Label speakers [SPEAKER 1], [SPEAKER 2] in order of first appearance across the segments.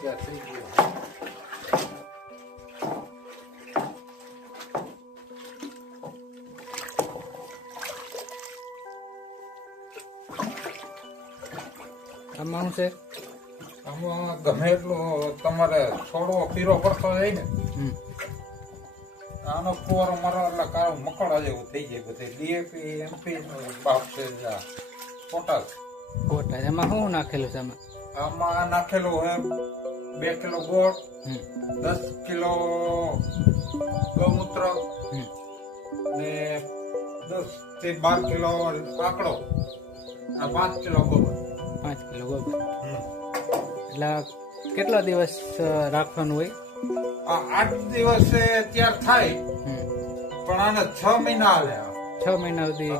[SPEAKER 1] તૈયાર થઈ ગયો
[SPEAKER 2] આમાં છે.
[SPEAKER 1] આમાં ગમે એટલું તમારે છોડવો પીરો પડતો જાય ને. આનો ફુવારો મારો એટલે કાળો મકડા જેવું થઈ જાય બધે. ડીએપી એમપી બાપ છે આ પોટાશ.
[SPEAKER 2] એમાં શું નાખેલું છે આમાં?
[SPEAKER 1] આમાં નાખેલું હે બે કિલો ગોળ દસ કિલો ગૌમૂત્ર ને દસથી બાર કિલો આકડો અને પાંચ કિલો ગોબર.
[SPEAKER 2] પાંચ કિલો ગોબર. એટલે કેટલા દિવસ રાખવાનું હોય?
[SPEAKER 1] આ આઠ દિવસે તૈયાર થાય. પણ આને છ મહિના હાલે
[SPEAKER 2] છ મહિના સુધી.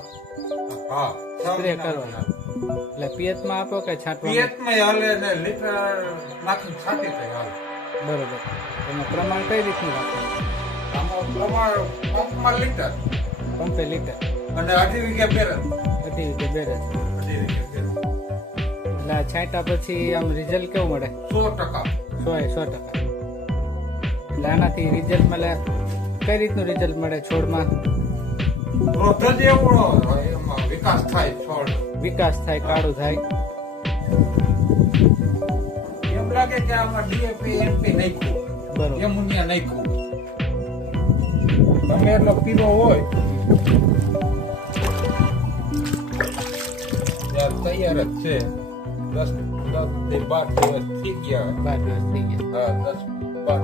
[SPEAKER 1] હા
[SPEAKER 2] સ્પ્રે કરવાનો.
[SPEAKER 1] એટલે
[SPEAKER 2] એટલે પિયતમાં આપો કે છાંટવા
[SPEAKER 1] પિયતમાં હાલે ને લીટર નાખી છાંટી દે હાલે.
[SPEAKER 2] બરોબર. એમાં પ્રમાણ કઈ રીતનું રાખવાનું
[SPEAKER 1] આમાં પ્રમાણ પંપમાં લીટર.
[SPEAKER 2] પંપે લીટર.
[SPEAKER 1] અને અઢી વીઘે બેરલ.
[SPEAKER 2] અઢી રીતે બેરજ
[SPEAKER 1] અઢી વીઘે બેરલ.
[SPEAKER 2] એટલે છાંટા પછી આમ રિઝલ્ટ કેવું મળે?
[SPEAKER 1] સો ટકા.
[SPEAKER 2] સો એ સો ટકા. એટલે આનાથી રિઝલ્ટ મળે? કઈ રીતનું રિઝલ્ટ મળે છોડમાં?
[SPEAKER 1] વિકાસ થાય છોડ.
[SPEAKER 2] વિકાસ થાય કાળું થાય.
[SPEAKER 1] એમ લાગે કે આમાં ડીએપી એમપી નાખ્યું.
[SPEAKER 2] બરોબર.
[SPEAKER 1] એમુનિયા નાખ્યું. તમે એટલો પીરો હોય. તૈયાર જ છે. દસ દસ બાર દિવસ થઈ ગયા.
[SPEAKER 2] બાર દિવસ થઈ ગયા.
[SPEAKER 1] હા દસ બાર